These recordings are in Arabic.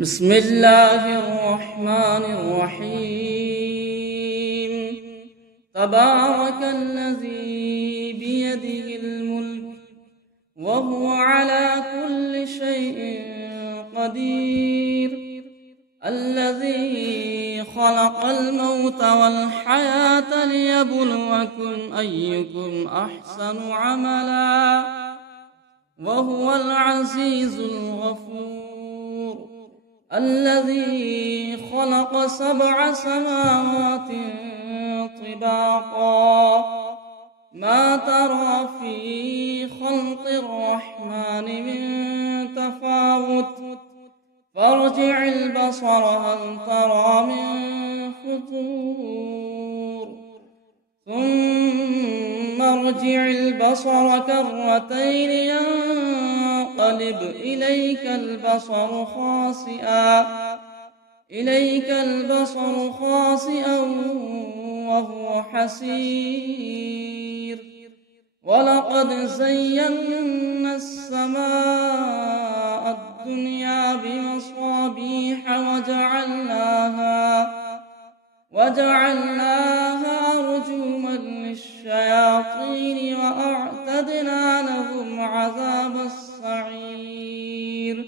بسم الله الرحمن الرحيم. تبارك الذي بيده الملك وهو على كل شيء قدير، الذي خلق الموت والحياة ليبلوكم أيكم أحسن عملا، وهو العزيز الغفور، الذي خلق 7 سماوات طباقا، ما ترى في خلق الرحمن من تفاوت، فارجع البصر هل ترى من فطور، ثم ارجع البصر كرتين ينقلب إليك البصر خاسئا وهو حسير. ولقد زينا السماء الدنيا بمصابيح وجعلناها رجوما للشياطين وأعتدنا لهم عذاب السعير.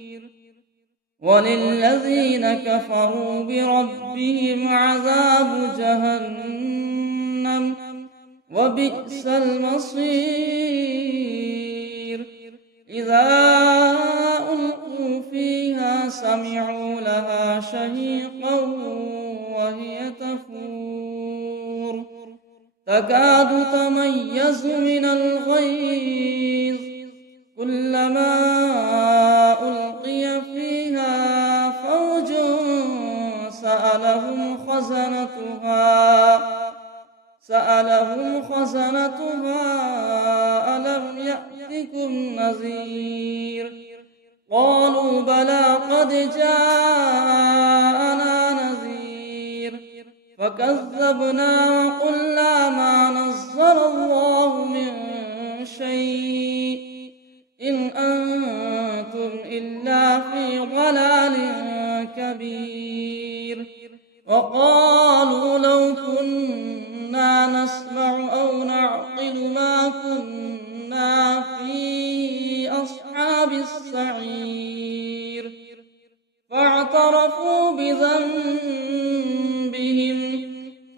وللذين كفروا بربهم عذاب جهنم وبئس المصير. إذا ألقوا فيها سمعوا لها شهيقا وهي تفور، تكاد تميز من الغيظ، كلما ألقي فيها فوج سألهم خزنتها ألم يأتكم نذير؟ قالوا بلى قد جاءنا نذير، فكذبنا وقلنا ما نزل الله من شيء إن أنتم إلا في ضلال كبير. وقالوا لو كنا نسمع أو نعقل ما كنا في أصحاب السعير، فاعترفوا بذنبهم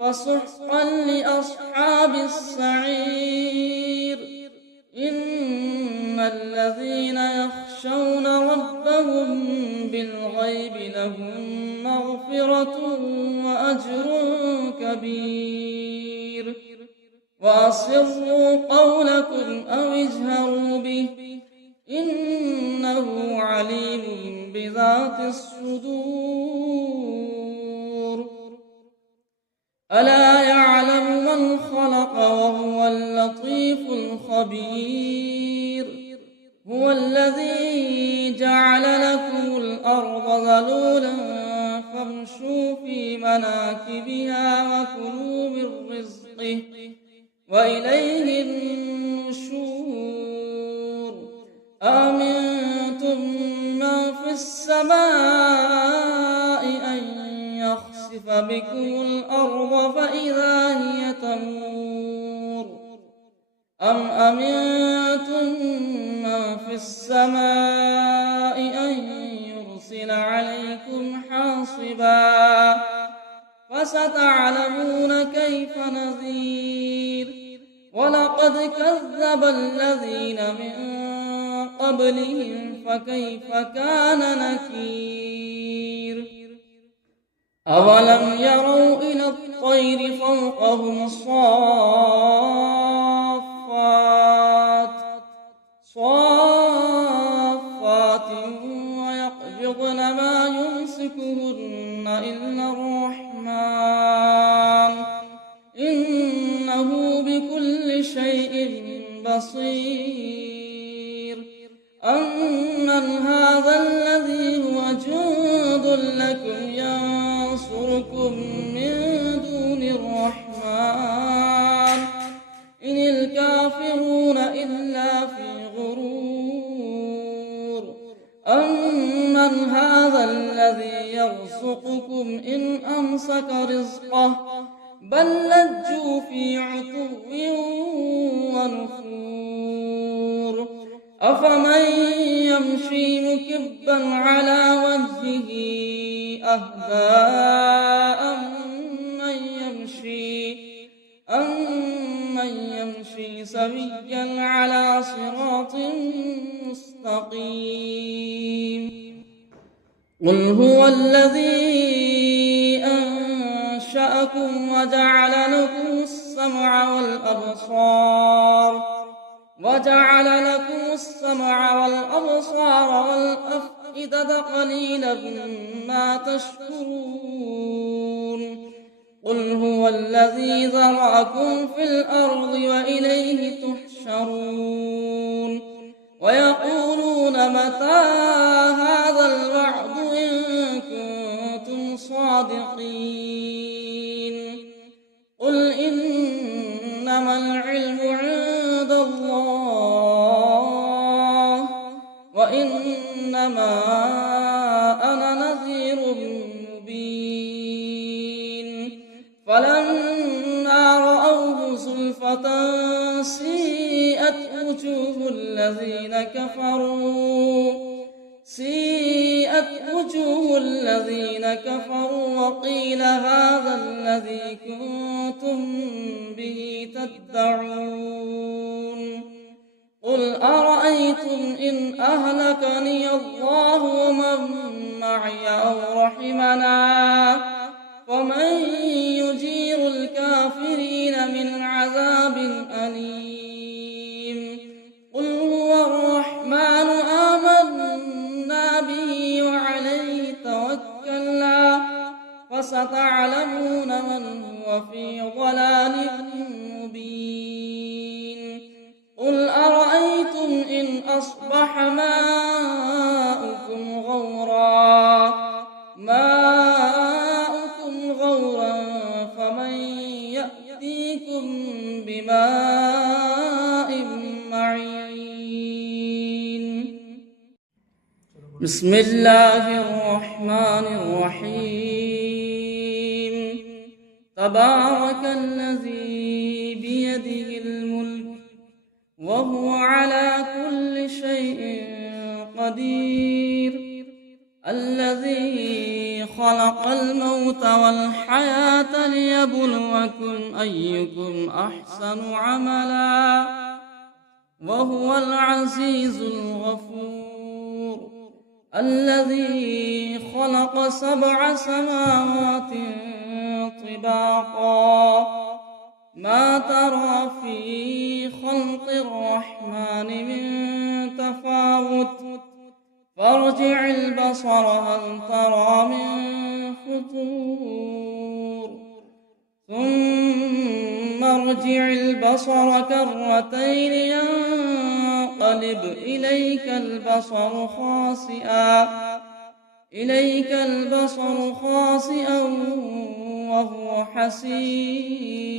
فسحقا لأصحاب السعير. إن الذين يخشون ربهم بالغيب لهم مغفرة وأجر كبير. وأسروا قولكم أو اجهروا به إنه عليم بذات الصدور. ألا يعلم من خلق وهو اللطيف الخبير. هو الذي جعل لكم الأرض ذلولا فامشوا في مناكبها وكلوا من رزقه وإليه النشور. أأمنتم من في السماء أن يخسف بكم الأرض فإذا هي تمور، أم أمنتم من في السماء أن يرسل عليكم حاصبا، فستعلمون كيف نذير. ولقد كذب الذين من قبلهم فكيف كان نكير. أولم يروا إلى الطير فوقهم صافات ويقبضن ما يمسكهن إلا الرحمن إنه بكل شيء بصير. أمن هذا الذي هو جند لكم ينصركم من دون الرحمن هذا الذي يرزقكم إن أمسك رزقه بل لجوا في عتو ونفور أفمن يمشي مكبا على وجهه أهدى أمن يمشي سويا على صراط مستقيم قل هو الذي أنشأكم وجعل لكم السمع والأبصار والأفئدة قليلا ما تشكرون قل هو الذي ذرأكم في الأرض وإليه تحشرون ويقولون متى هذا الوعد إن كنتم صادقين قل إنما العلم عند الله وإنما أنا نذير مبين فلما رأوه زلفة سيئت وجوه الذين كفروا وقيل هذا الذي كنتم به تدعون قل أرأيتم إن أهلكني الله ومن معي أو رحمنا فمن يجير الكافرين من عذاب أليم قل هو الرحمن آمنا به وعليه توكلنا فستعلمون من هو في ضلال مبين قل أرأيتم إن أصبح ماؤكم غورا فمن يأتيكم بماء معين بسم الله الرحمن الرحيم تبارك الذي بيده الملك وهو على كل شيء قدير الذي خلق الموت والحياة ليبلوكم أيكم أحسن عملا وهو العزيز الغفور الذي خلق 7 سماوات طباقا ما ترى في خلق الرحمن من تفاوت فارجع البصر هل ترى من فطور ثم ارجع البصر كرتين ينقلب إليك البصر خاسئا وهو حسير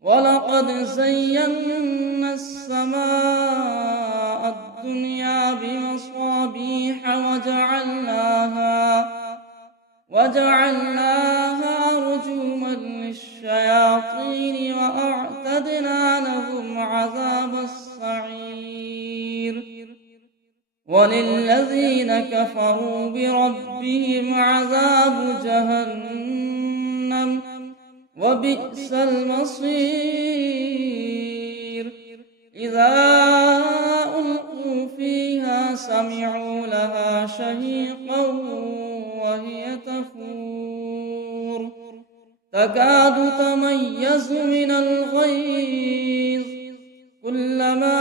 ولقد زينا السماء الدنيا بمصابيح وجعلناها رجوما للشياطين وأعتدنا لهم عذاب السعير وللذين كفروا بربهم عذاب جهنم وبئس المصير إذا ألقوا فيها سمعوا لها شهيقا وهي تفور تكاد تميز من الغيظ كلما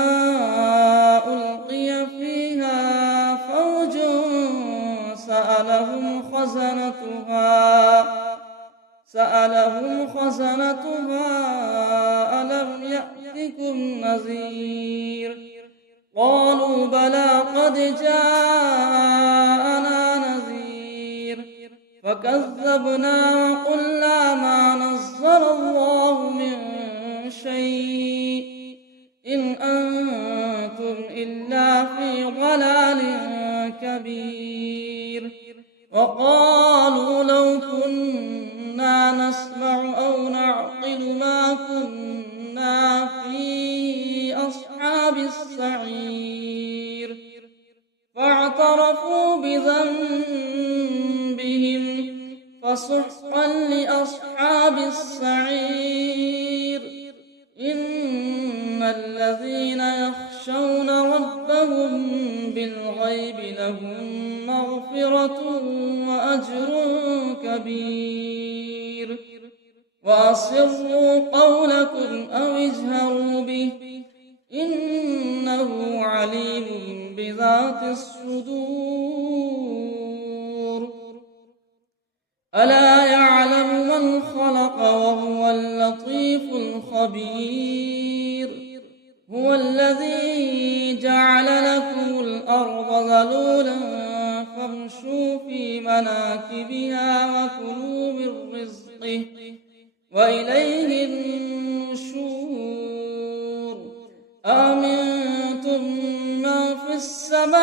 ألقي فيها فوج سألهم خزنتها ألم يأتكم نذير قالوا بلى قد جاءنا نذير فكذبنا وقلنا ما نزل الله من شيء إن أنتم إلا في ضلال كبير كبير وقالوا لو كنا نسمع أو نعقل ما كنا في أصحاب السعير فاعترفوا بذنبهم فسحقا لأصحاب السعير إن الذين يخشون ربهم بالغيب لهم مغفرة وأجر كبير وأسروا قولكم أو اجهروا به إنه عليم بذات الصدور ألا يعلم من خلق وهو اللطيف الخبير هو الذي جعل لكم الأرض ذلولا فامشوا في مناكبها وكلوا من رزقه وإليه النشور آمنتم من في السماء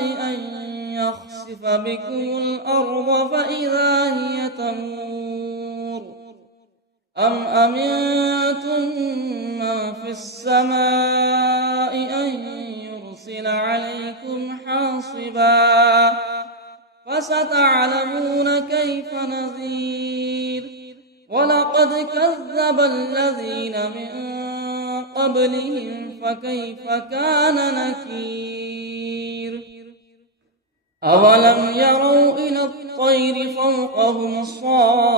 أن يخسف بكم الأرض فإذا هي تمور أم أمنتم من في السماء أن يرسل عليكم حاصبا فستعلمون كيف نذير ولقد كذب الذين من قبلهم فكيف كان نكير أولم يروا إلى الطير فوقهم صافات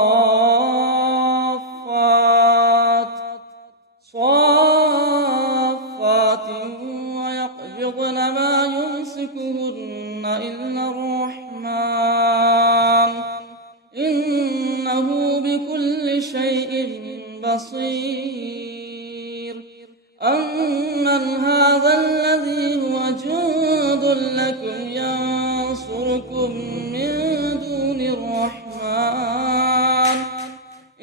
ويقبضن ما يمسكهن إلا الرحمن إنه بكل شيء بصير أمن هذا الذي هو جند لكم ينصركم من دون الرحمن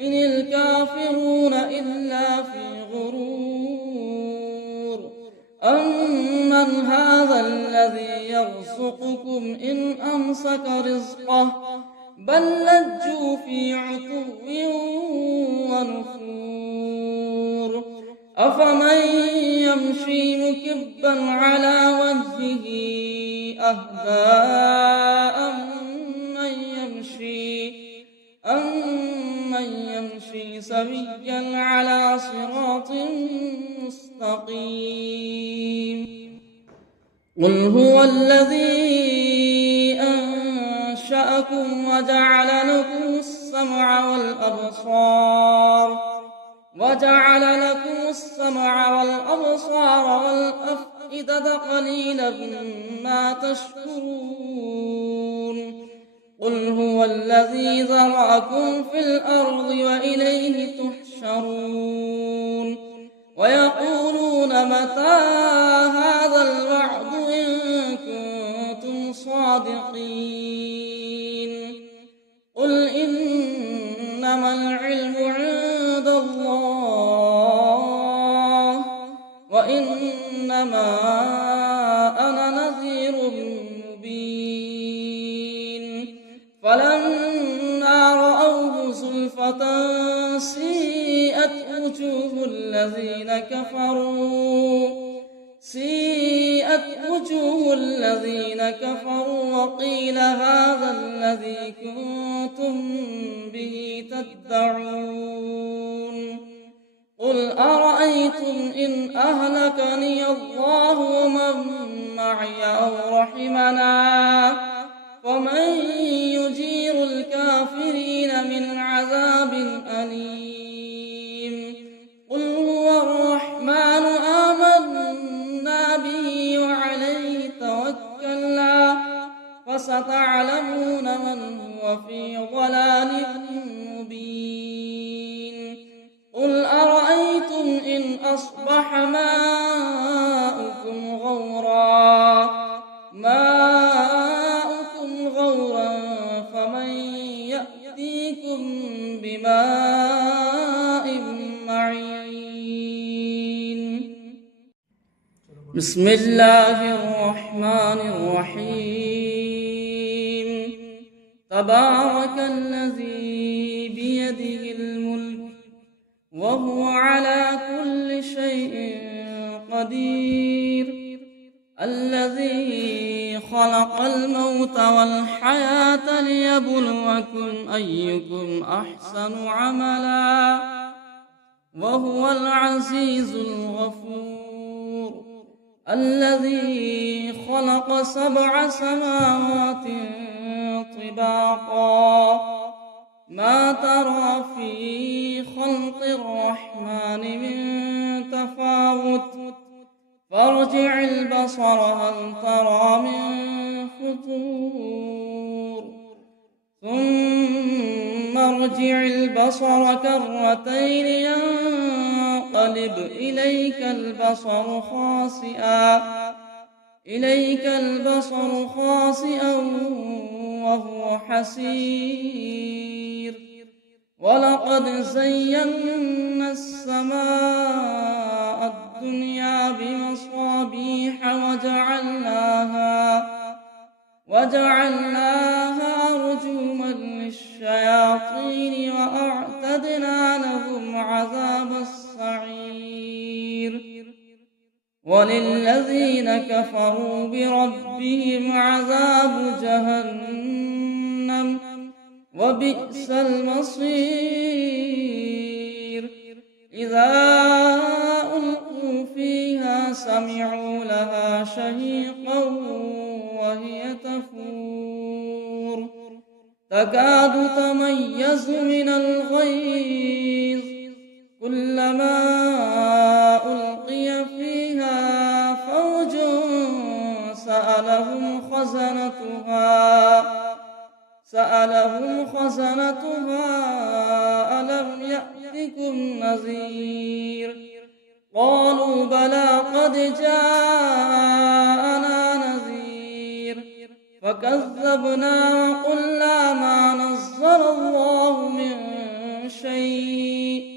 إن الكافرون إلا في غرور أمن هذا الذي يرزقكم إن أمسك رزقه بل لجوا في عتو ونفور أفمن يمشي مكبا على وجهه أهدى أمن يمشي سويا على صراط مستقيم قل هو الذي أنشأكم وجعل لكم السمع والأبصار والأفئدة قليلا ما تشكرون قل هو الذي ذرأكم في الأرض وإليه تحشرون ويقولون متى هذا الوعد إن كنتم صادقين قل إنما العلم عند الله وإنما أنا نذير مبين فلما رأوه زلفة سيئت وجوه الذين كفروا وقيل هذا الذي كنتم به تدعون قل أرأيتم إن أهلكني الله ومن معي أو رحمنا فمن يجير الكافرين من عذاب أليم قل هو الرحمن آمنا به وعليه توكلنا فستعلمون من هو في ضلال مبين قل أرأيتم إن أصبح ماؤكم غورا فمن يأتيكم بماء معين بسم الله الرحمن الرحيم تبارك الذي بيده الملك وهو على كل شيء قدير الذي خلق الموت والحياة ليبلوكم أيكم أحسن عملا وهو العزيز الغفور الذي خلق 7 سماوات طباقا ما ترى في خلق الرحمن من تفاوت فارجع البصر هل ترى من فطور ثم ارجع البصر كرتين ينقلب إليك البصر خاسئا وهو حسير ولقد زينا السماء الدنيا بمصابيح وجعلناها رجوما للشياطين وأعتدنا لهم عذاب السعير وللذين كفروا بربهم عذاب جهنم وبئس المصير إذا ألقوا فيها سمعوا لها شهيقا وهي تفور تكاد تميز من الغيظ كلما ألقي فيها فوج سألهم خزنتها ألم يأتكم نذير قالوا بلى قد جاءنا نذير فكذبنا وقلنا ما نزل الله من شيء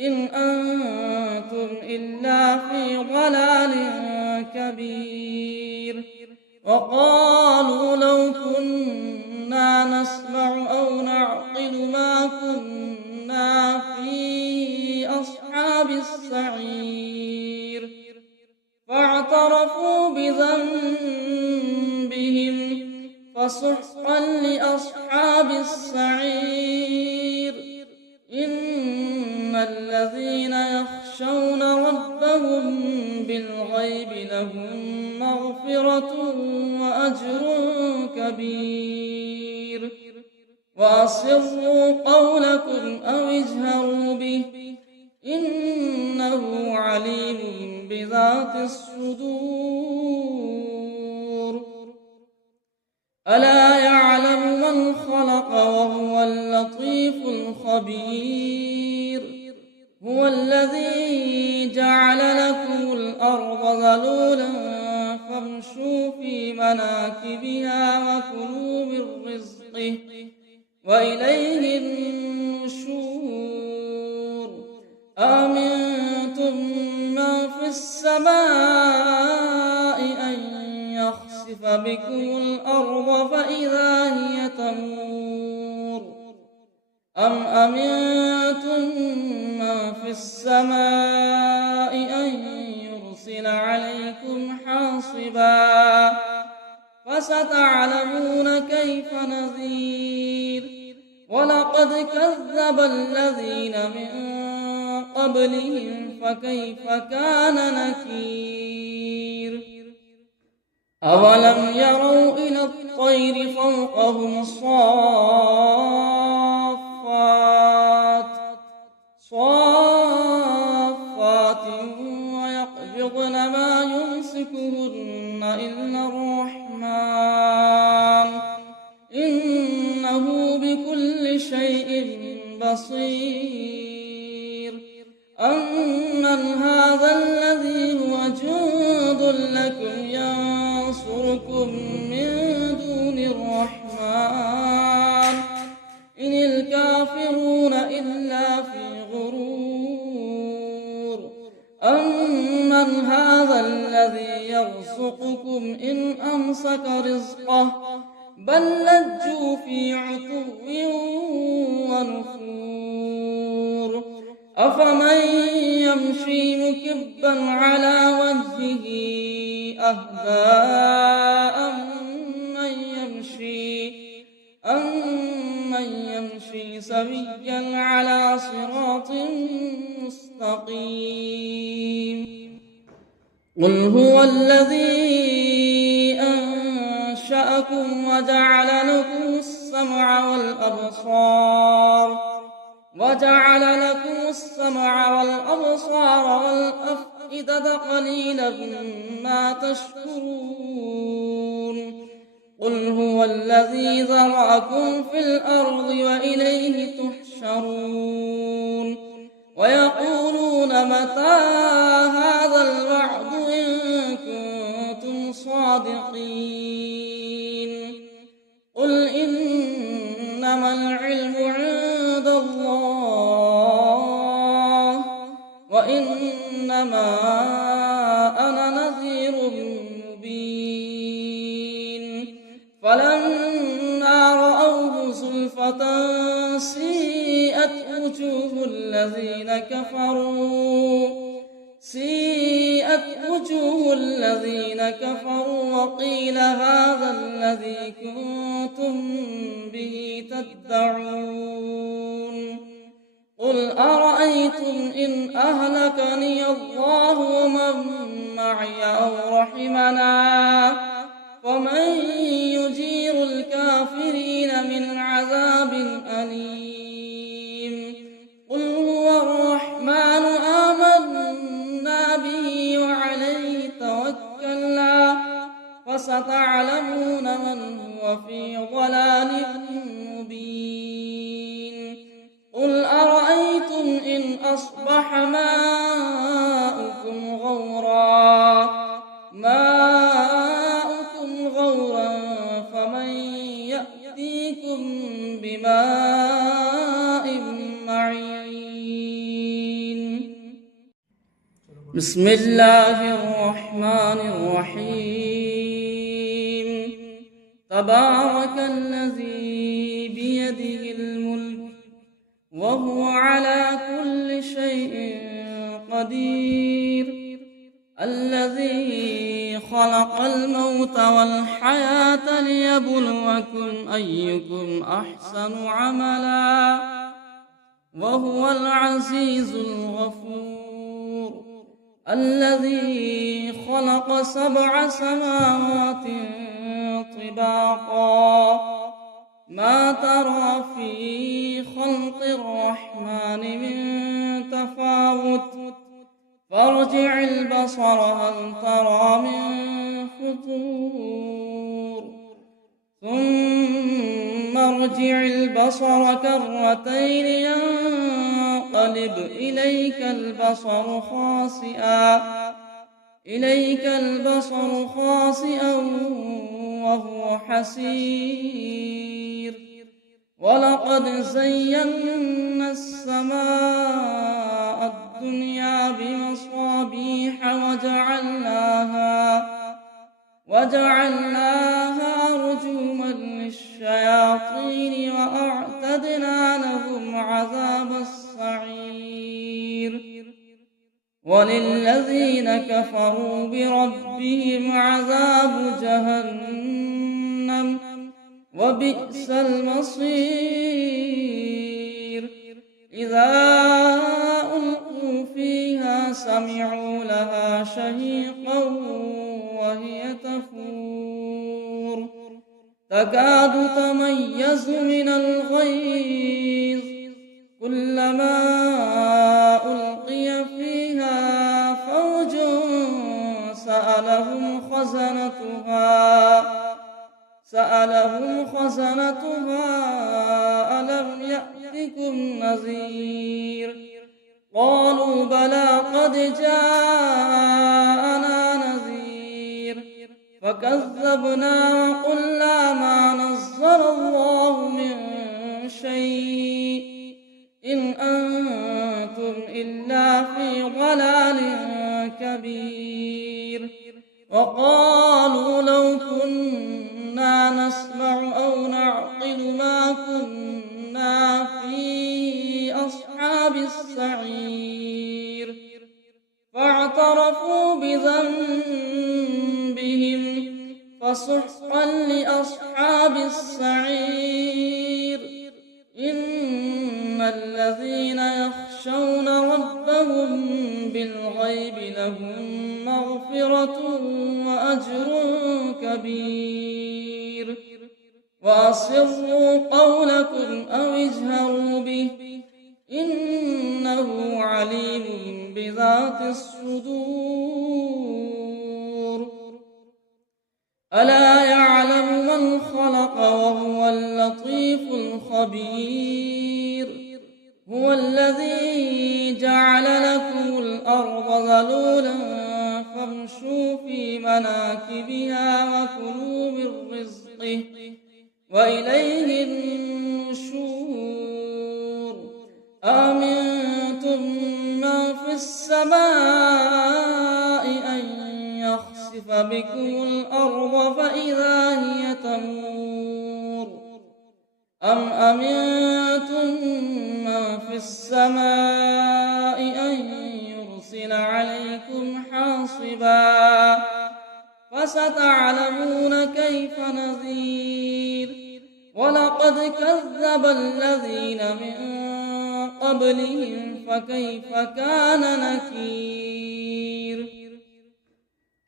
إن أنتم إلا في ضلال كبير وقالوا لو كنا نسمع أو نعقل ما كنا في أصحاب السعير فاعترفوا بذنبهم فسحقا لأصحاب السعير إن الذين يخشون ربهم بالغيب لهم مغفرة وأجر كبير وأسروا قولكم أو اجهروا به إنه عليم بذات الصدور ألا يعلم من خلق وهو اللطيف الخبير هو الذي جعل لكم الأرض ذلولا فامشوا في مناكبها وكلوا من رزقه وإليه النشور أأمنتم من في السماء أن يخسف بكم الأرض فإذا هي تمور أم أمنتم من في السماء أن يرسل عليكم حاصبا فستعلمون كيف نذير ولقد كذب الذين من قبلهم فكيف كان نكير أولم يروا إلى الطير فوقهم صافات ويقبضن ما يمسكهن إلا الرحمن إنه بكل شيء بصير أمن هذا الذي هو جند لكم ينصركم من دون الرحمن إن الكافرون إلا في غرور أمن هذا الذي يرزقكم إن أمسك رزقه بل لجوا في عتو ونفور أفمن يمشي مكبا على وجهه أهدى أمن يمشي سويا على صراط مستقيم قل هو الذي أنشأكم وجعل لكم السمع والأبصار والأفئدة قليلا ما تشكرون قل هو الذي ذرأكم في الأرض وإليه تحشرون ويقولون متى هذا الوعد إن كنتم صادقين قل إنما العلم عند الله وإنما أنا نذير مبين فلما رأوه زلفة سيئت وجوه الذين كفروا وقيل هذا الذي كنتم به تدعون قل أرأيتم إن أهلكني الله ومن معي أو رحمنا ومن يجير الكافرين من عذاب أليم قل هو الرحمن آمنا به وعليه توكلنا فستعلمون من هو في ضلال مبين قل أرأيتم إن أصبح ماؤكم غورا فمن يأتيكم بماء معين بسم الله الرحمن الرحيم تبارك الذي بيده الملك وهو على كل شيء قدير الذي خلق الموت والحياة ليبلوكم أيكم أحسن عملا وهو العزيز الغفور الذي خلق 7 سماوات طباقا ما ترى في خلق الرحمن من تفاوت فارجع البصر هل ترى من فطور ثم ارجع البصر كرتين ينقلب إليك البصر خاسئا وهو حسير ولقد زينا السماء الدنيا بمصابيح وجعلناها رجوما للشياطين وأعتدنا لهم عذاب السعير وللذين كفروا بربهم عذاب جهنم وبئس المصير إذا ألقوا فيها سمعوا لها شهيقا وهي تفور تكاد تميز من الغيظ كلما ألقي فيها فوج سألهم خزنتها ألم يأتكم نذير قالوا بلى قد جاءنا نذير فكذبنا وقلنا ما نزل الله من شيء إن أنتم إلا في ضلال كبير وقالوا لو كنا نسمع لأصحاب السعير إن الذين يخشون ربهم بالغيب لهم مغفرة وأجر كبير وأسروا قولكم أو اجهروا به إنه عليم بذات الصدور ألا يعلم من خلق وهو اللطيف الخبير هو الذي جعل لكم الأرض ذلولا فامشوا في مناكبها وكلوا من رزقه وإليه النشور آمنتم من في السماء أن يخسف بكم الأرض فإذا هي تمور أم أمنتم من في السماء أن يرسل عليكم حاصبا فستعلمون كيف نذير ولقد كذب الذين من قبلهم فكيف كان نكير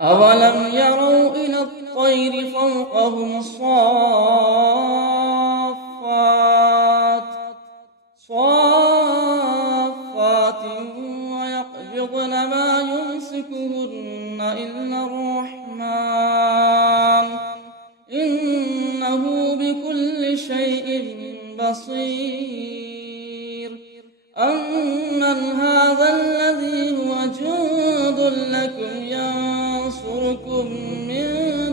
أولم يروا إلى الطير فوقهم صافات ويقبضن ما يمسكهن إلا الرحمن إنه بكل شيء بصير أمن هذا الذي هو جند لكم ينصركم من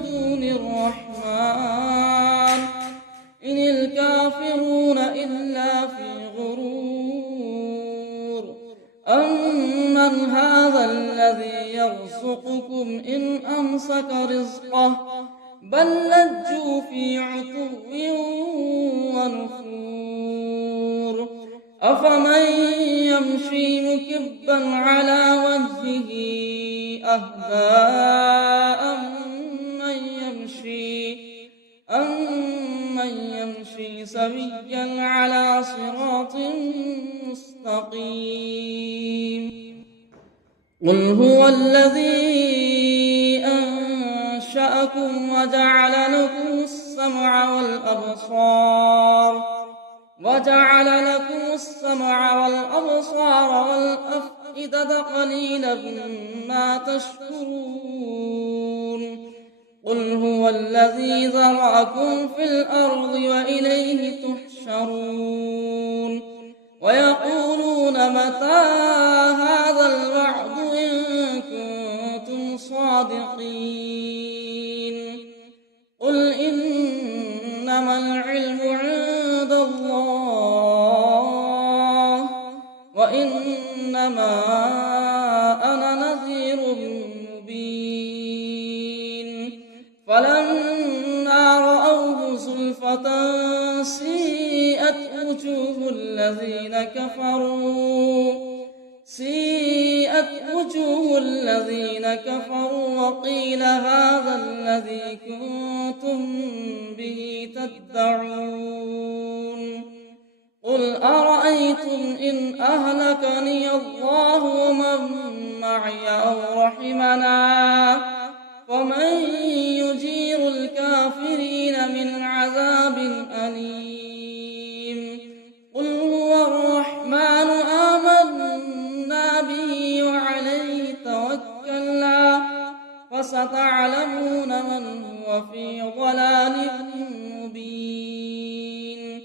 دون الرحمن إن الكافرون إلا في غرور أمن هذا الذي يرزقكم إن أمسك رزقه بل لجوا في عتو ونفور أفمن يمشي مكبا على وجهه أهدى أمن يمشي سويا على صراط مستقيم قل هو الذي أنشأكم وجعل لكم السمع والأبصار والأفئدة قليلا ما تشكرون قل هو الذي ذرأكم في الأرض وإليه تحشرون ويقولون متى هذا الوعد إن كنتم صادقين قل إنما العلم عند الله وإنما أنا نذير مبين فلما رأوه زلفة سيئت وجوه الذين كفروا وقيل هذا الذي كنتم به تدعون قل أرأيتم إن أهلكني الله ومن معي أو رحمنا فمن يجير الكافرين من عذاب أليم قل هو الرحمن آمنا به وعليه توكلنا فستعلمون من هو في ضلال مبين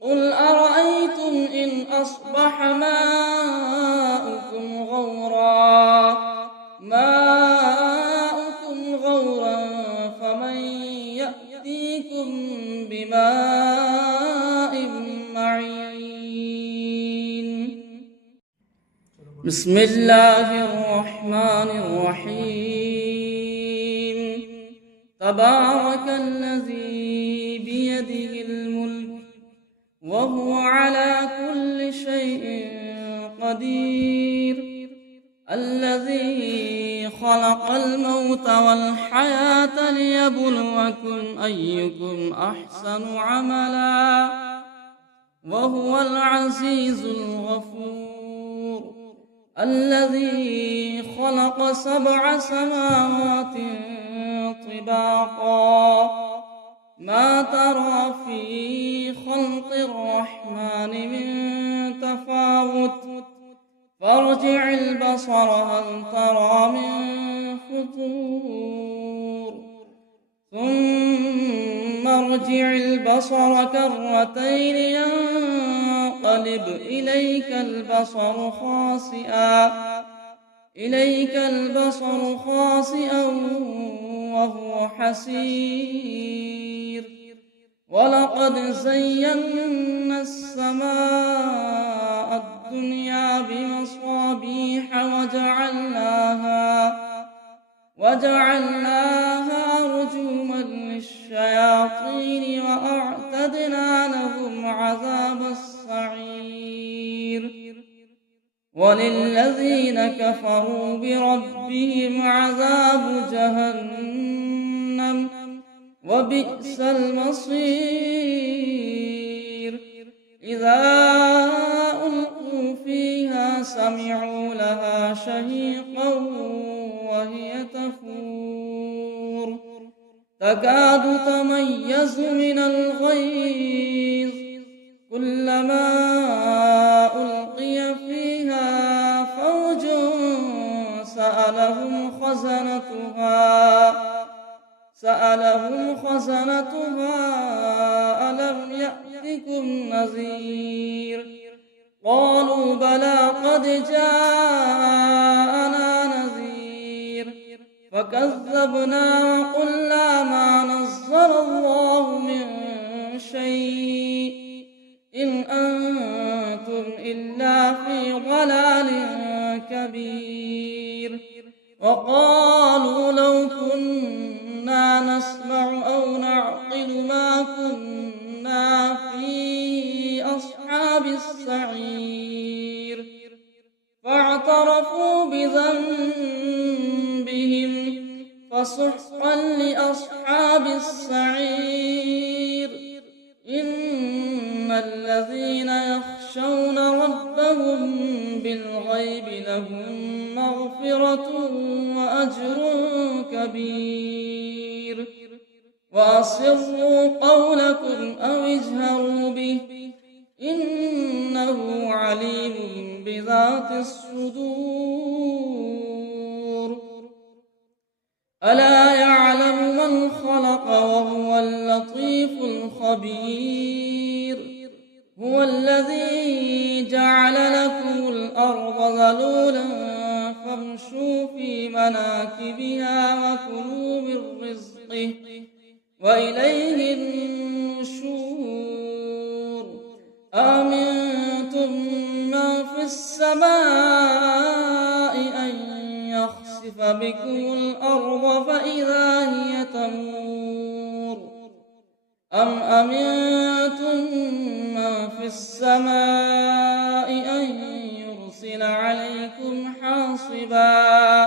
قل أرأيتم إن أصبح ماؤكم غورا فمن يأتيكم بماء معين بسم الله الرحمن الرحيم تبارك الذي بيده الملك وهو على كل شيء قدير الذي خلق الموت والحياة ليبلوكم أيكم أحسن عملا وهو العزيز الغفور الذي خلق 7 سماوات طباقا ما ترى في خلق الرحمن من تفاوت فارجع البصر هل ترى من فطور ثم ارجع البصر كرتين ينقلب إليك البصر خاسئا وهو حسير ولقد زينا السماء الدنيا بمصابيح وجعلناها رجوما للشياطين وأعتدنا لهم عذاب السعير وللذين كفروا بربهم عذاب جهنم وبئس المصير إذا ألقوا فيها سمعوا لها شهيقا وهي تفور تكاد تميز من الغيظ كلما ألقي فيها فوج سألهم خزنتها ألم يأتكم نذير قالوا بلى قد جاءنا نذير فكذبنا وقلنا ما نزل الله من شيء إن أنتم إلا في ضلال كبير وقالوا لو كنا نسمع أو نعقل ما كنا في أصحاب السعير فاعترفوا بذنبهم فسحقا لأصحاب السعير إن الذين يخشون ربهم بالغيب لهم مغفرة وأجر كبير وأسروا قولكم أو اجهروا به إنه عليم بذات الصدور ألا يعلم من خلق وهو اللطيف الخبير هو الذي جعل لكم الأرض ذلولا فامشوا في مناكبها وكلوا من رزقه وإليه النشور أأمنتم من في السماء أن يخسف بكم الأرض فإذا هي تمور أم أمنتم من في السماء أن يرسل عليكم حاصبا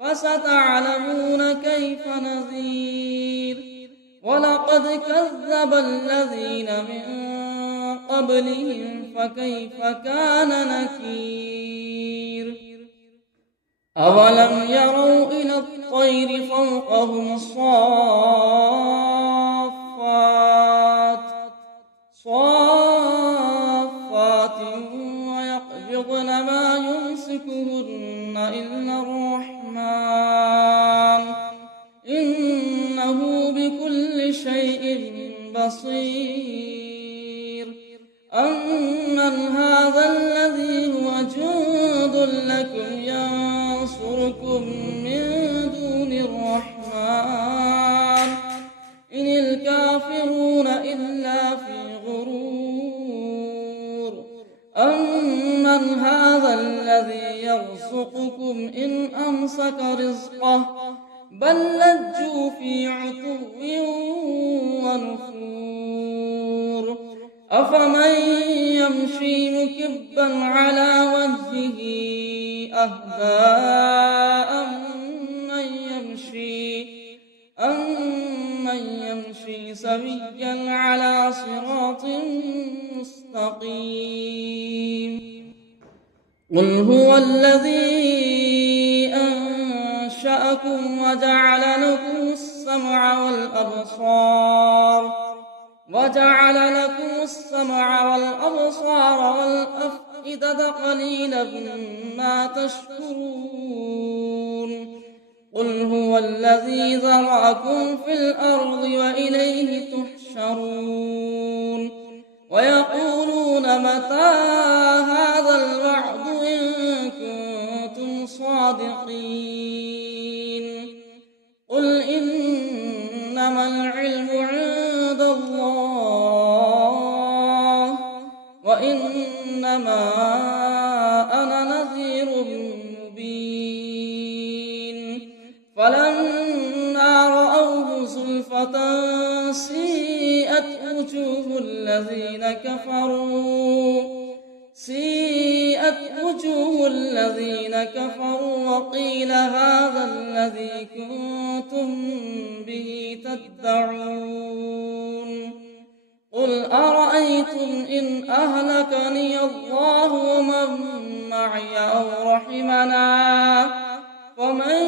فستعلمون كيف نذير ولقد كذب الذين من قبلهم فكيف كان نكير أولم يروا إلى الطير فوقهم صافات ويقبضن ما يمسكهن إلا الرحمن إنه بكل شيء بصير أمن هذا الذي هو جند لكم ينصركم من دون الرحمن إن الكافرون إلا في غرور أمن هذا الذي يرزقكم إن أمسك رزقه بل لجوا في عتو ونفور أفمن يمشي مكبا على وجهه أهدى أمن سويا على صراط مستقيم. قل هو الذي أنشأكم وجعل لكم السمع والأبصار والأفئدة قليلا ما تشكرون. قل هو الذي ذرأكم في الأرض وإليه تحشرون. ويقولون متى هذا الوعد إن كنتم صادقين. قل إنما العلم عند الله وإنما أنا نذير مبين. فلما رأوه زلفة سيئت وجوه الذين كفروا وقيل هذا الذي كنتم به تدعون. قل أرأيتم إن أهلكني الله ومن معي أو رحمنا فمن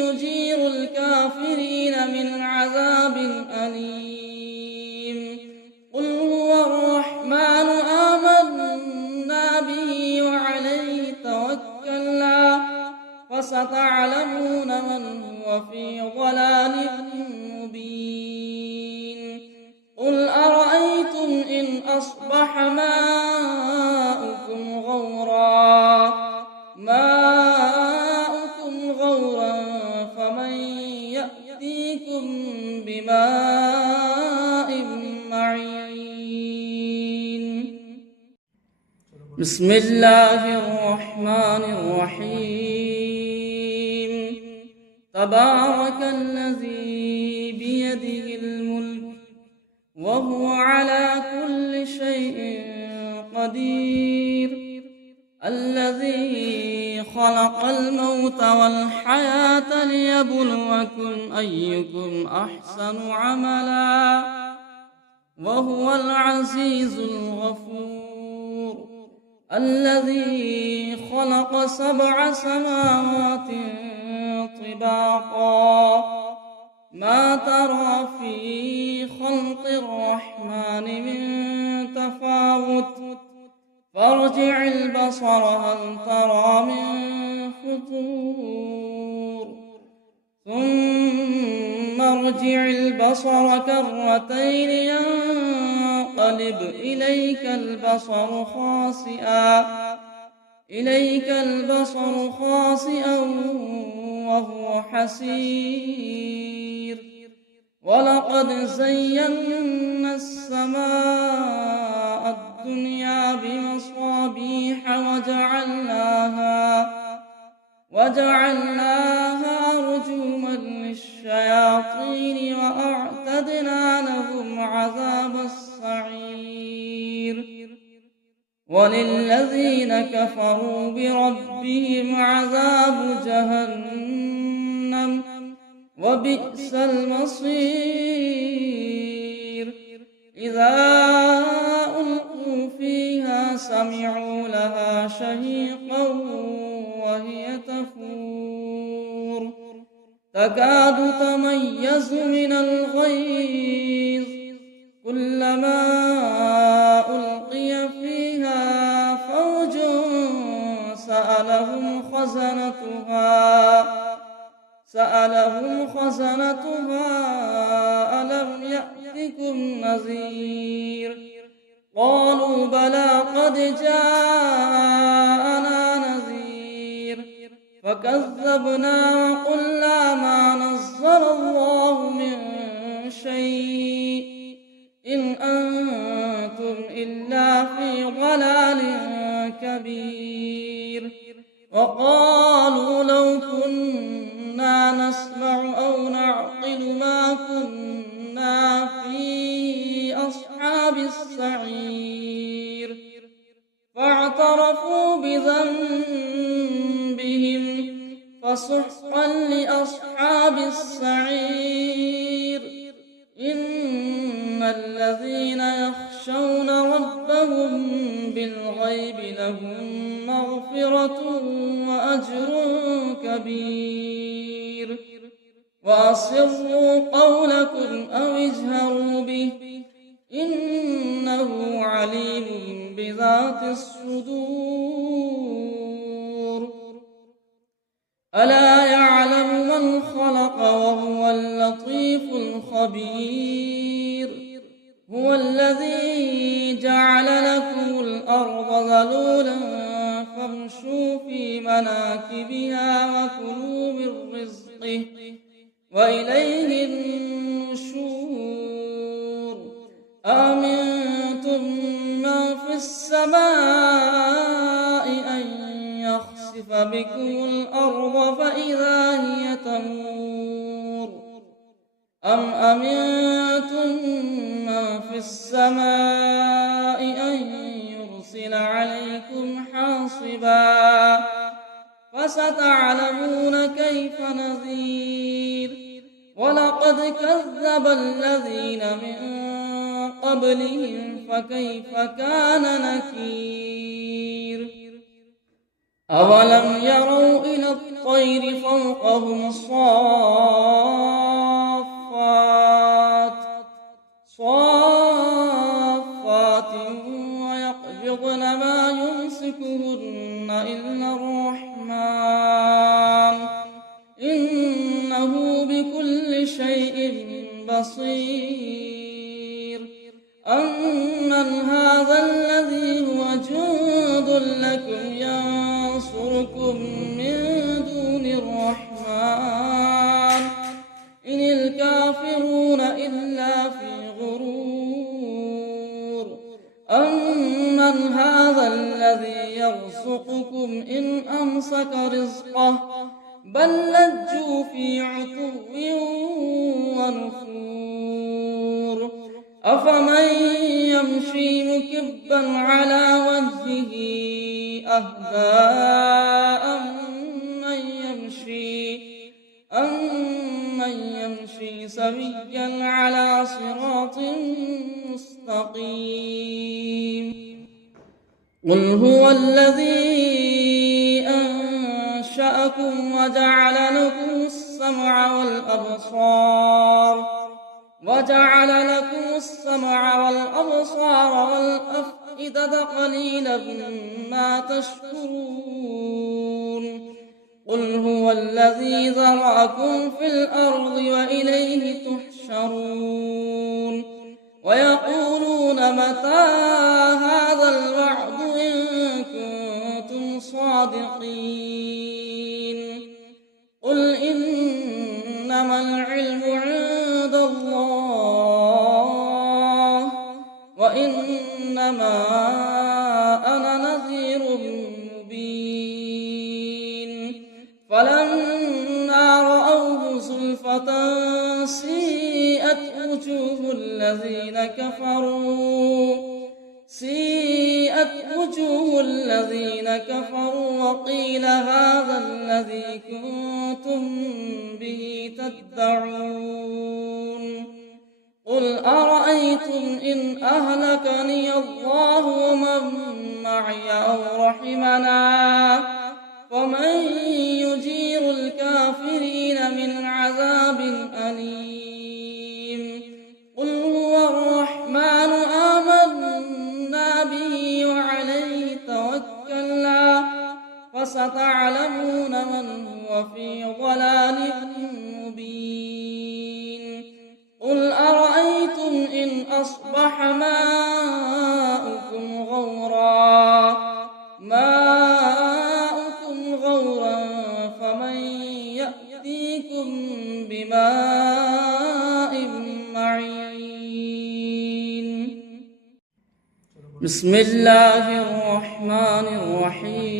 يجير الكافرين من عذاب أليم. قل هو الرحمن آمنا به وعليه توكلنا فستعلمون من هو في ضلال مبين. قل أرأيتم إن أصبح ماؤكم غورا فمن يأتيكم بماء معين. بسم الله الرحمن الرحيم. تبارك الذي بيده الملك وهو على كل شيء قدير. الذي خلق الموت والحياة ليبلوكم أيكم أحسن عملا وهو العزيز الغفور. الذي خلق 7 سماوات طباقا ما ترى في خلق الرحمن من تفاوت فارجع البصر هل ترى من فطور ثم ارجع البصر كرتين ينقلب إليك البصر خاسئا وهو حسير. ولقد زينا السماء الدنيا بمصابيح وجعلناها رجوما للشياطين وأعتدنا لهم عذاب السعير. وللذين كفروا بربهم عذاب جهنم وبئس المصير. إذا ألقوا فيها سمعوا لها شهيقا وهي تفور تكاد تميز من الغيظ كلما ألقي فيها فوج سألهم خزنتها ألم يأتكم نذير. قالوا بلى قد جاءنا نذير فكذبنا وقلنا ما نزل الله من شيء إن أنتم إلا في ضلال كبير. وقالوا لو كنا نسمع أو نعقل ما كنا في أصحاب السعير. فاعترفوا بذنبهم فسحقا لأصحاب السعير. الذين يخشون ربهم بالغيب لهم مغفرة وأجر كبير وأسروا قولكم أو اجهروا به إنه عليم بذات الصدور ألا يعلم من خلق وهو اللطيف الخبير هو الذي جعل لكم الأرض ذلولا فامشوا في مناكبها وكلوا من رزقه وإليه النشور آمنتم من في السماء أن يخسف بكم الأرض فإذا هي تمور أم أمنتم من في السماء أن يرسل عليكم حاصبا فستعلمون كيف نذير ولقد كذب الذين من قبلهم فكيف كان نكير أولم يروا إلى الطير فوقهم صافات ويقبضن ما يمسكهن إلا الرحمن إنه بكل شيء بصير أمن هذا الذي هو جند لكم ينصركم من دون الرحمن إن الكافرون إلا في غرور أمن هذا الذي يرزقكم إن أمسك رزقه بل لجوا في عتو ونفور أفمن يمشي مكبا على وجهه أهدى أمن يمشي سويا على صراط مستقيم قل هو الذي أنشأكم وجعل لكم السمع والأفئدة قليلا ما تشكرون قل هو الذي ذرأكم في الأرض وإليه تحشرون ويقولون متى هذا الوعد إن كنتم صادقين قل إنما العلم عند الله وإنما أنا نذير مبين فلما رأوه زلفة سيئت وجوه الذين كفروا وقيل هذا الذي كنتم به تدعون قل أرأيتم إن أهلكني الله ومن معي أو رحمنا ومن يجير الكافرين من عذاب أليم قل هو الرحمن آمنا به وعليه توكلنا فستعلمون من هو في ضلال مبين قل أرأيتم إن أصبح ماؤكم غورا فمن يأتيكم بماء معين بسم الله الرحمن الرحيم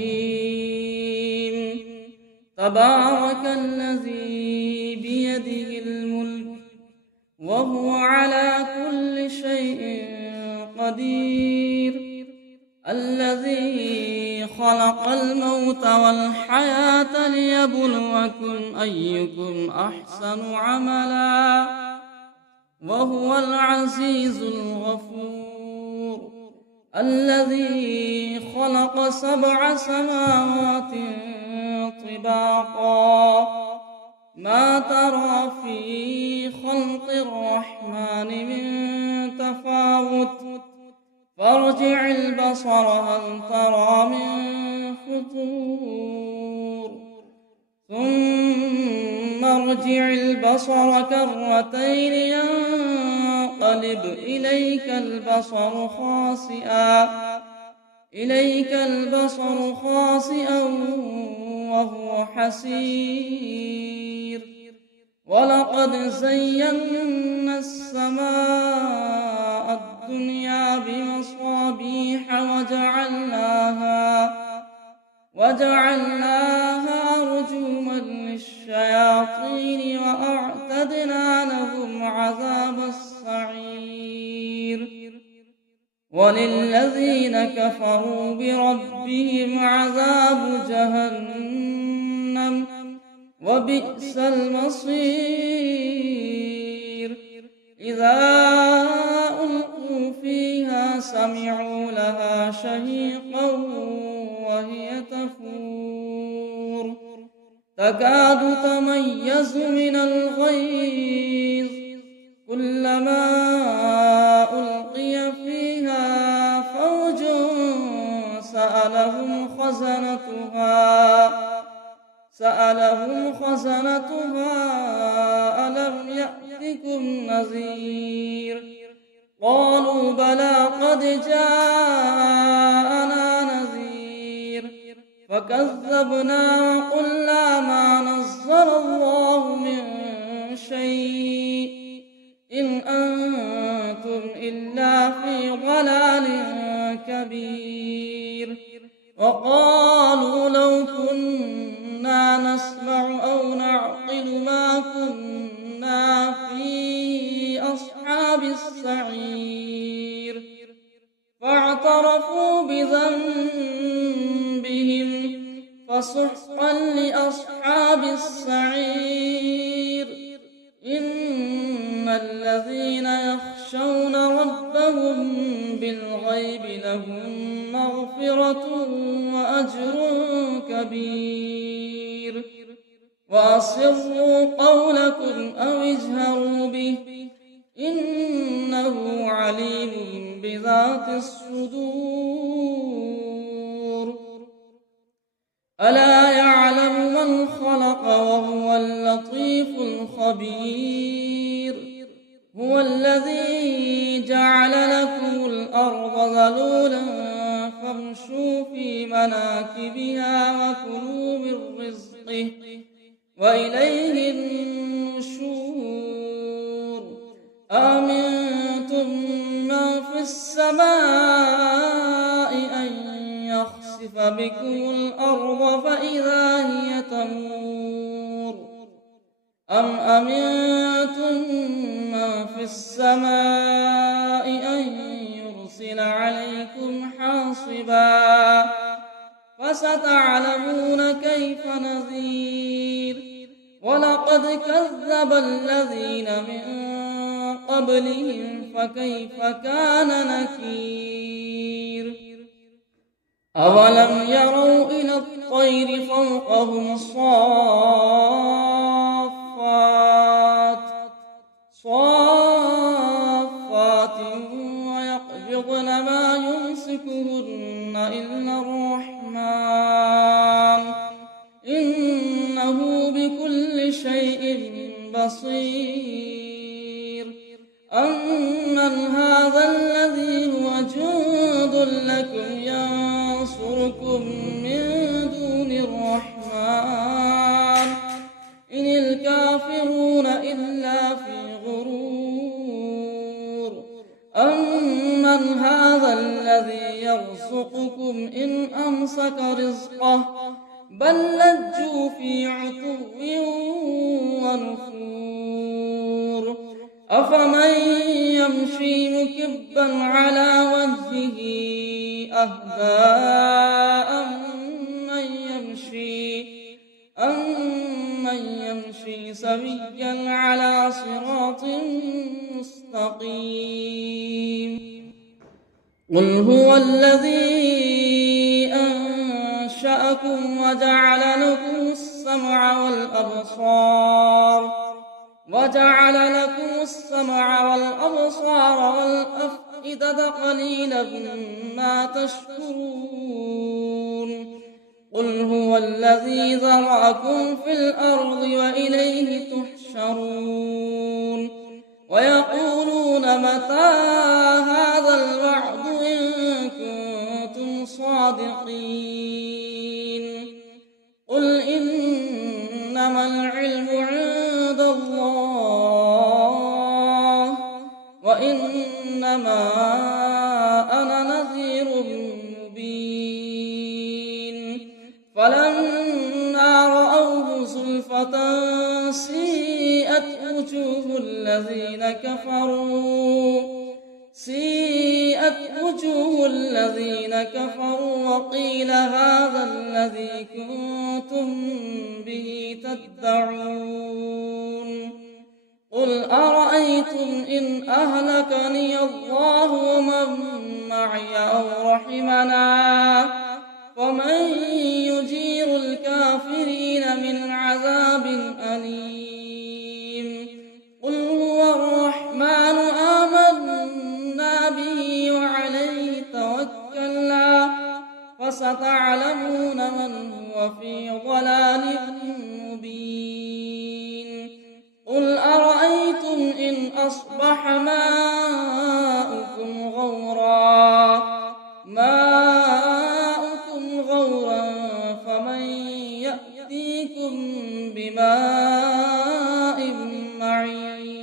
تبارك الذي بيده الملك وهو على كل شيء قدير الذي خلق الموت والحياة ليبلوكم أيكم أحسن عملا وهو العزيز الغفور الذي خلق 7 سماوات طباقا ما ترى في خلق الرحمن من تفاوت فارجع البصر هل ترى من فطور ثم ارجع البصر كرتين ينقلب إليك البصر خاسئا وهو حسير ولقد زينا السماء الدنيا بمصابيح وجعلناها رجوما للشياطين وأعتدنا لهم عذاب السعير وللذين كفروا بربهم عذاب جهنم وبئس المصير إذا ألقوا فيها سمعوا لها شهيقا وهي تفور تكاد تميز من الغيظ كلما ألقي فيها فوج سألهم خزنتها ألم يأتكم نذير قالوا بلى قد جاءنا نذير فكذبنا وقلنا ما نزل الله من شيء إن أنتم إلا في ضلال كبير وقالوا لو كنا نسمع أو نعقل ما كنا في أصحاب السعير فاعترفوا بذنبهم فسحقا لأصحاب السعير إن الذين يخشون ربهم بالغيب لهم مغفرة وأجر كبير وأسروا قولكم أو اجهروا به إنه عليم بذات الصدور ألا يعلم من خلق وهو اللطيف الخبير هو الذي جعل لكم الأرض ذلولا فامشوا في مناكبها وكلوا من رزقه وإليه النشور أأمنتم من في السماء أن يخسف بكم الأرض فإذا هي تمور أم أمنتم من في السماء أن يرسل عليكم حاصبا فستعلمون كيف نذير ولقد كذب الذين من قبلهم فكيف كان نكير أولم يروا إلى الطير فوقهم صافات ويقبضن ما يمسكهن إلا الرحمن إنه بكل شيء بصير أمن هذا الذي هو جند لكم ينصركم من دون الرحمن إن الكافرون إلا في غرور أمن هذا الذي يرزقكم إن أمسك رزقه بل لجوا في عتو ونفور أفمن يمشي مكبا على وجهه أهدى أمن يمشي سويا على صراط مستقيم مستقيم قل هو الذي أنشأكم وجعل لكم السمع والأبصار والأفئدة قليلا ما تشكرون قل هو الذي ذرأكم في الأرض وإليه تحشرون ويقولون متى هذا الوعد إن كنتم صادقين قل إنما العلم عند الله وإنما أنا نذير مبين فلما رأوه زلفة سيئت وجوه الذين كفروا وقيل هذا الذي كنتم به تدعون قل أرأيتم إن أهلكني الله ومن معي أو رحمنا فمن يجير الكافرين من عذاب أليم قل هو الرحمن آمنا به وعليه توكلنا فستعلمون من هو في ضلال مبين قل أرأيتم إن أصبح ماؤكم غورا فمن يأتيكم بماء معين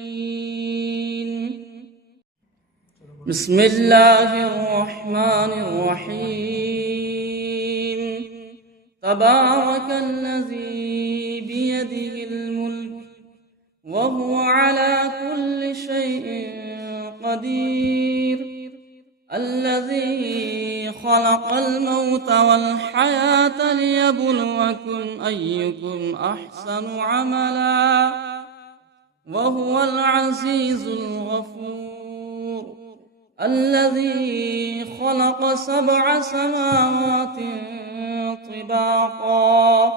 بسم الله الرحمن الرحيم تبارك الذي بيده الملك وهو على كل شيء قدير الذي خلق الموت والحياة ليبلوكم أيكم أحسن عملا وهو العزيز الغفور الذي خلق 7 سماوات طباقا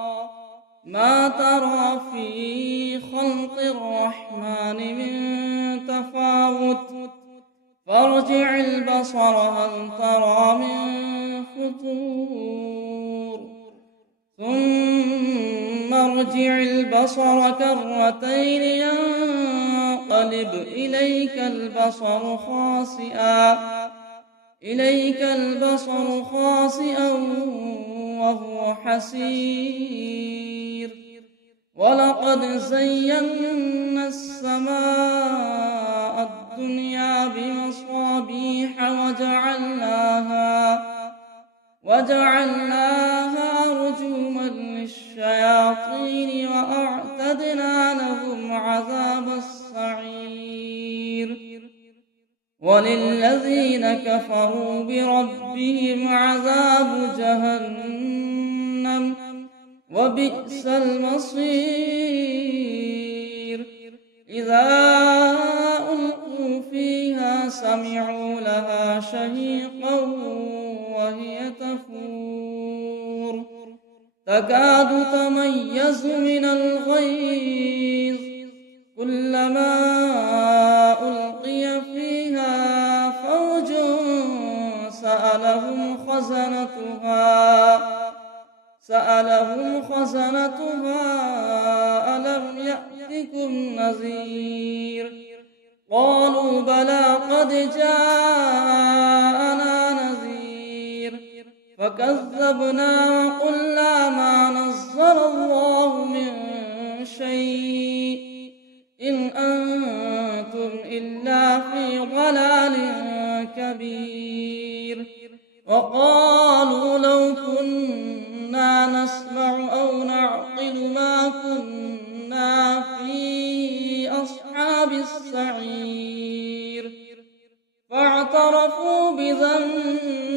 ما ترى في خلق الرحمن من تفاوت فارجع البصر هل ترى من فطور ثم ارجع البصر كرتين ينقلب إليك البصر خاسئا وهو حسير ولقد زينا السماء الدنيا بمصابيح وجعلناها رجوما للشياطين وأعتدنا لهم عذاب السعير وللذين كفروا بربهم عذاب جهنم وبئس المصير إذا ألقوا فيها سمعوا لها شهيقا وهي تفور تكاد تميز من الغيظ كلما ألقي فيها فوج سألهم خزنتها ألم يأتكم نذير قالوا بلى قد جاءنا نذير فكذبنا وقلنا ما نزل الله من شيء إن أنتم إلا في ضلال كبير وقالوا لو كنا نسمع أو نعقل ما كنا في أصحاب السعير فاعترفوا بذنبهم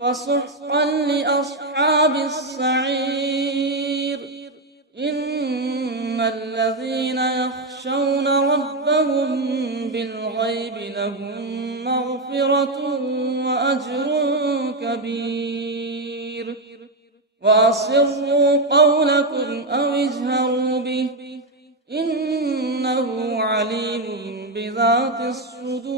فسحقا لأصحاب السعير إن الذين يخشون ربهم الغيب لهم مغفرة وأجر كبير. وأسروا قولكم أو اجهروا به إنه عليم بذات الصدور.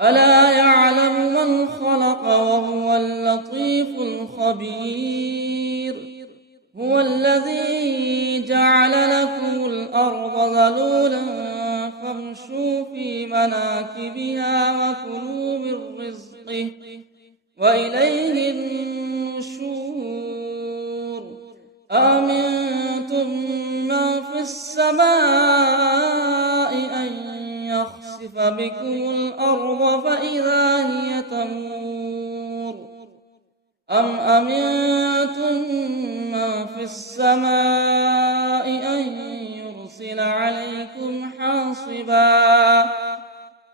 ألا يعلم من خلق وهو اللطيف الخبير. هو الذي جعل لكم الأرض ذلولا فامشوا في مناكبها وكلوا من رزقه وإليه النشور. آمنتم من في السماء أن يخسف بكم الأرض فإذا هي تمور أم أمنتم من في السماء أن يرسل عليكم حاصبا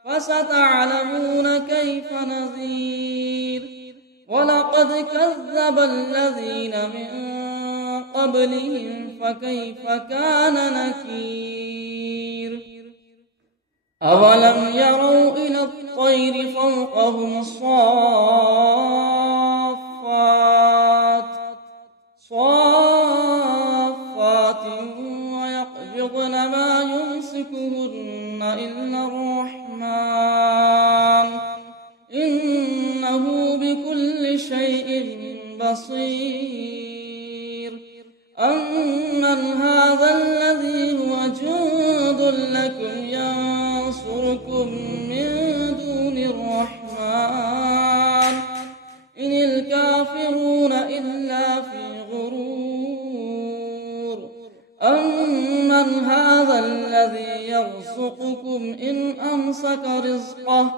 فستعلمون كيف نذير. ولقد كذب الذين من قبلهم فكيف كان نكير. أولم يروا إلى الطير فوقهم صافات ويقبضن ما يمسكهن إلا الرحمن إنه بكل شيء بصير. أمن هذا الذي هو جند لكم ينصركم من دون الرحمن إن الكافرون إلا في غرور. أمن هذا الذي يرزقكم إن أمسك رزقه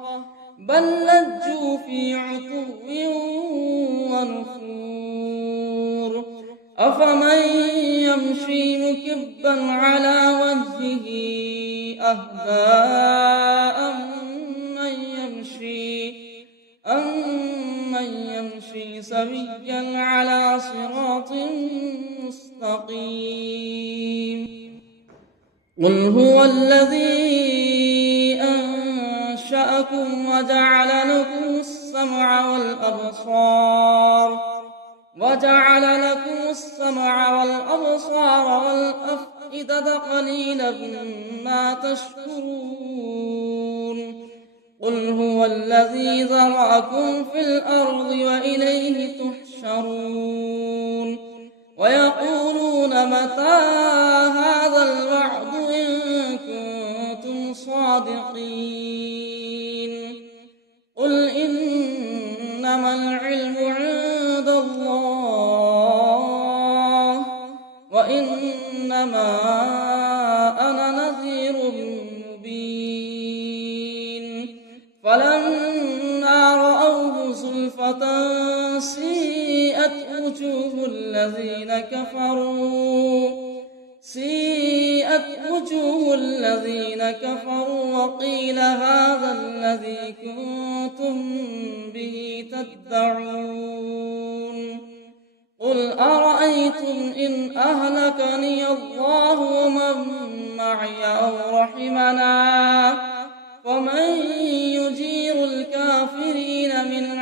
بل لجوا في عتو ونفور. أفمن يمشي مكبا على وجهه أهدى أمن يمشي سويا على صراط مستقيم. قل هو الذي أنشأكم وجعل لكم السمع والأبصار والأفئدة قليلا ما تشكرون. قل هو الذي ذرأكم في الأرض وإليه تحشرون. ويقولون متى هذا الوعد إن كنتم صادقين. قل إنما العلم عند الله وإنما أنا نذير مبين. فلما رأوه زلفة سيئت وجوه الذين كفروا وقيل هذا الذي كنتم به تدعون. قل أرأيتم إن أهلكني الله ومن معي أو رحمنا فمن يجير الكافرين من